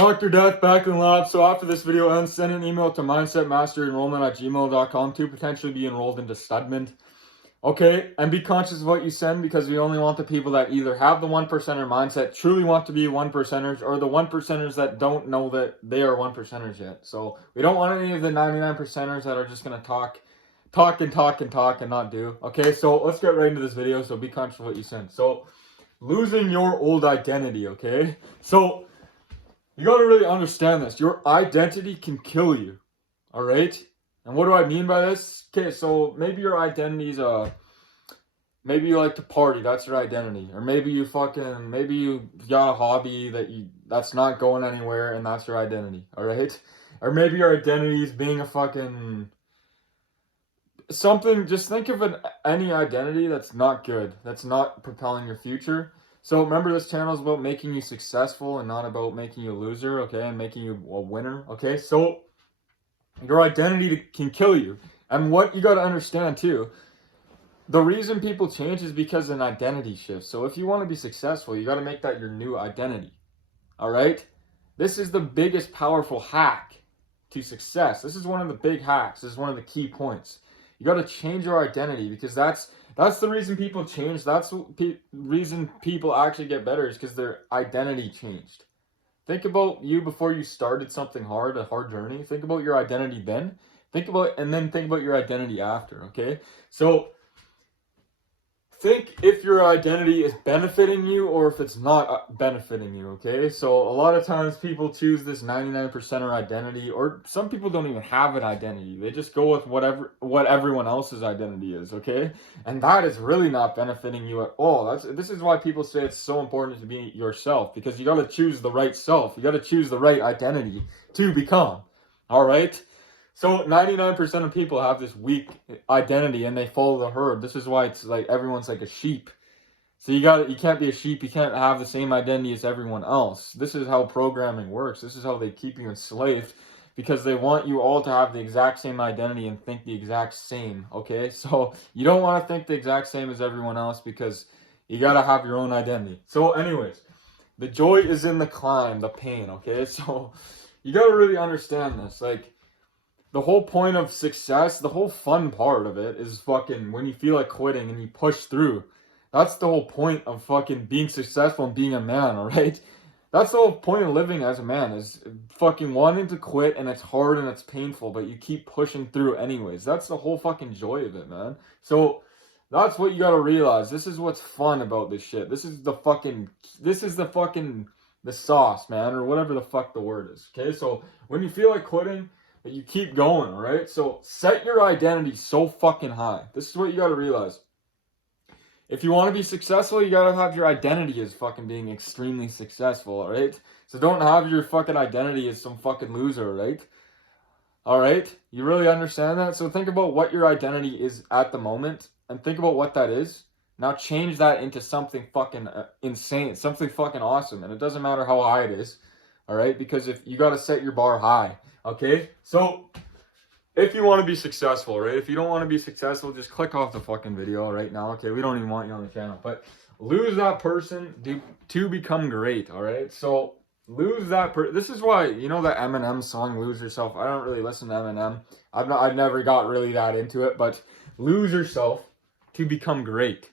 Dr. Death back in the lab. So after this video ends, send an email to mindsetmasteryenrollment@gmail.com to potentially be enrolled into Studment. Okay, and be conscious of what you send, because we only want the people that either have the 1%er mindset, truly want to be 1%ers, or the 1%ers that don't know that they are 1%ers yet. So we don't want any of the 99%ers that are just going to talk and not do. Okay, so let's get right into this video. So be conscious of what you send. So losing your old identity, okay? So you got to really understand this. Your identity can kill you, all right? And what do I mean by this? Okay, so maybe your identity's maybe you like to party, that's your identity. Or maybe you got a hobby that's not going anywhere, and that's your identity, all right? Or maybe your identity is being a fucking something. Just think of any identity that's not good, that's not propelling your future. So remember, this channel is about making you successful and not about making you a loser, okay? And making you a winner, okay? So your identity can kill you. And what you got to understand too, the reason people change is because an identity shift. So if you want to be successful, you got to make that your new identity, all right? This is the biggest powerful hack to success. This is one of the big hacks. This is one of the key points. You got to change your identity, because that's the reason people change. That's the reason people actually get better, is because their identity changed. Think about you before you started something hard, a hard journey. Think about your identity then. Think about your identity after, okay? So think if your identity is benefiting you or if it's not benefiting you, okay? So a lot of times people choose this 99%er identity, or some people don't even have an identity. They just go with what everyone else's identity is, okay? And that is really not benefiting you at all. This is why people say it's so important to be yourself, because you got to choose the right self. You got to choose the right identity to become, all right? So 99% of people have this weak identity and they follow the herd. This is why it's like everyone's like a sheep. So you can't be a sheep. You can't have the same identity as everyone else. This is how programming works. This is how they keep you enslaved, because they want you all to have the exact same identity and think the exact same, okay? So you don't want to think the exact same as everyone else, because you got to have your own identity. So anyways, the joy is in the climb, the pain, okay? So you got to really understand this. Like, the whole point of success, the whole fun part of it is fucking when you feel like quitting and you push through. That's the whole point of fucking being successful and being a man, alright? That's the whole point of living as a man, is fucking wanting to quit, and it's hard and it's painful, but you keep pushing through anyways. That's the whole fucking joy of it, man. So that's what you gotta realize. This is what's fun about this shit. This is the sauce, man, or whatever the fuck the word is, okay? So when you feel like quitting, but you keep going, all right? So set your identity so fucking high. This is what you got to realize. If you want to be successful, you got to have your identity as fucking being extremely successful, all right? So don't have your fucking identity as some fucking loser, right? All right? You really understand that? So think about what your identity is at the moment, and think about what that is. Now change that into something fucking insane, something fucking awesome. And it doesn't matter how high it is, all right? Because if you got to set your bar high. Okay, so if you want to be successful, right? If you don't want to be successful, just click off the fucking video right now. Okay, we don't even want you on the channel. But lose that person to become great, all right? So lose that person. This is why, you know, that Eminem song, Lose Yourself. I don't really listen to Eminem. I've never got really that into it. But lose yourself to become great.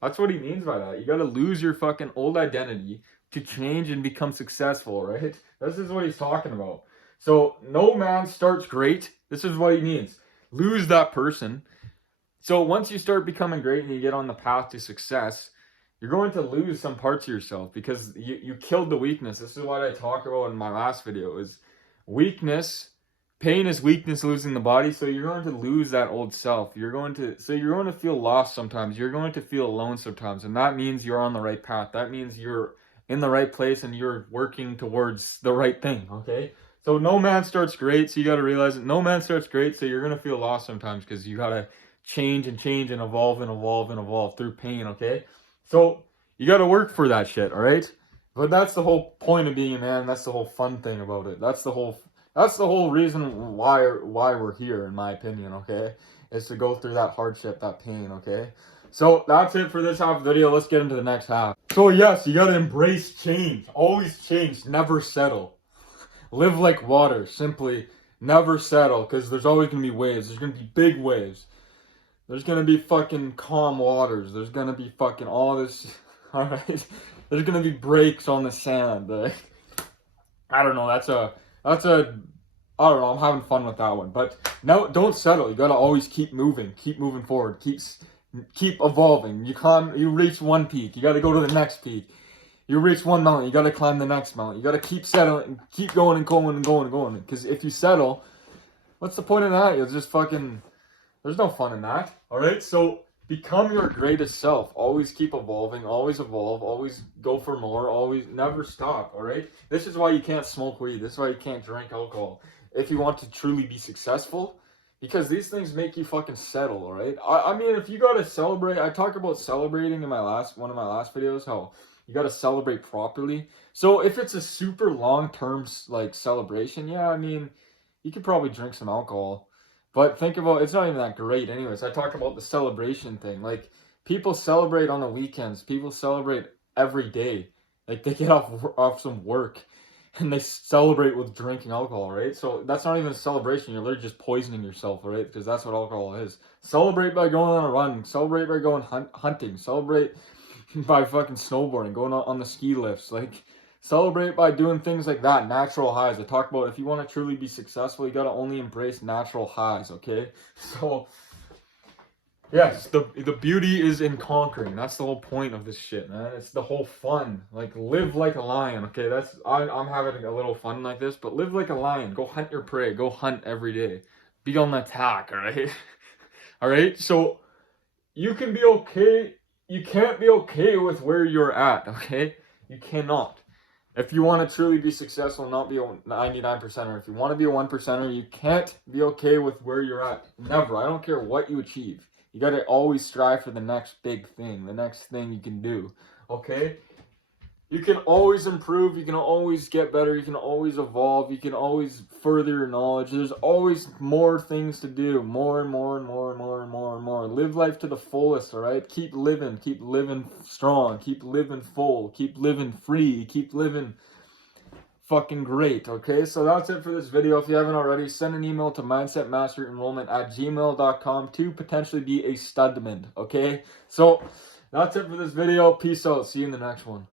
That's what he means by that. You got to lose your fucking old identity to change and become successful, right? This is what he's talking about. So no man starts great. This is what he means. Lose that person. So once you start becoming great and you get on the path to success, you're going to lose some parts of yourself, because you killed the weakness. This is what I talk about in my last video, is weakness. Pain is weakness, losing the body. So you're going to lose that old self. You're going to feel lost sometimes. You're going to feel alone sometimes. And that means you're on the right path. That means you're in the right place and you're working towards the right thing, okay? So no man starts great, so you got to realize that no man starts great, so you're going to feel lost sometimes, because you got to change and evolve through pain, okay? So you got to work for that shit, all right? But that's the whole point of being a man. That's the whole fun thing about it. That's the whole reason why we're here, in my opinion, okay? Is to go through that hardship, that pain, okay? So that's it for this half video. Let's get into the next half. So yes, you got to embrace change. Always change, never settle. Live like water. Simply never settle, because there's always going to be waves. There's going to be big waves. There's going to be fucking calm waters. There's going to be fucking all this. All right. There's going to be breaks on the sand. I don't know. That's a, I don't know. I'm having fun with that one. But no, don't settle. You got to always keep moving forward. Keep evolving. You reach one peak. You got to go to the next peak. You reach one mountain, you got to climb the next mountain. You got to keep settling, keep going and going and going and going. Because if you settle, what's the point of that? You'll just fucking, there's no fun in that. All right? So become your greatest self. Always keep evolving, always evolve, always go for more, always never stop. All right? This is why you can't smoke weed. This is why you can't drink alcohol. If you want to truly be successful, because these things make you fucking settle. All right? I mean, if you got to celebrate, I talked about celebrating in one of my last videos, how you got to celebrate properly. So if it's a super long-term like celebration, yeah, I mean, you could probably drink some alcohol. But think about, it's not even that great anyways. I talked about the celebration thing. Like, people celebrate on the weekends. People celebrate every day. Like, they get off some work and they celebrate with drinking alcohol, right? So that's not even a celebration. You're literally just poisoning yourself, right? Because that's what alcohol is. Celebrate by going on a run. Celebrate by going hunting. Celebrate by fucking snowboarding, going on the ski lifts. Like, celebrate by doing things like that, natural highs. I talk about, if you want to truly be successful, you got to only embrace natural highs, okay? So, yes, the beauty is in conquering. That's the whole point of this shit, man. It's the whole fun. Like, live like a lion, okay? I'm having a little fun like this, but live like a lion. Go hunt your prey. Go hunt every day. Be on the attack, all right? All right? So, you can be okay. You can't be okay with where you're at, okay? You cannot. If you want to truly be successful, not be a 99%er, if you want to be a 1%er, you can't be okay with where you're at. Never. I don't care what you achieve. You got to always strive for the next big thing, the next thing you can do, okay? You can always improve, you can always get better, you can always evolve, you can always further your knowledge. There's always more things to do, more and more and more and more and more and more. Live life to the fullest, all right? Keep living strong, keep living full, keep living free, keep living fucking great, okay? So that's it for this video. If you haven't already, send an email to mindsetmasterenrollment@gmail.com to potentially be a studman, okay? So that's it for this video. Peace out. See you in the next one.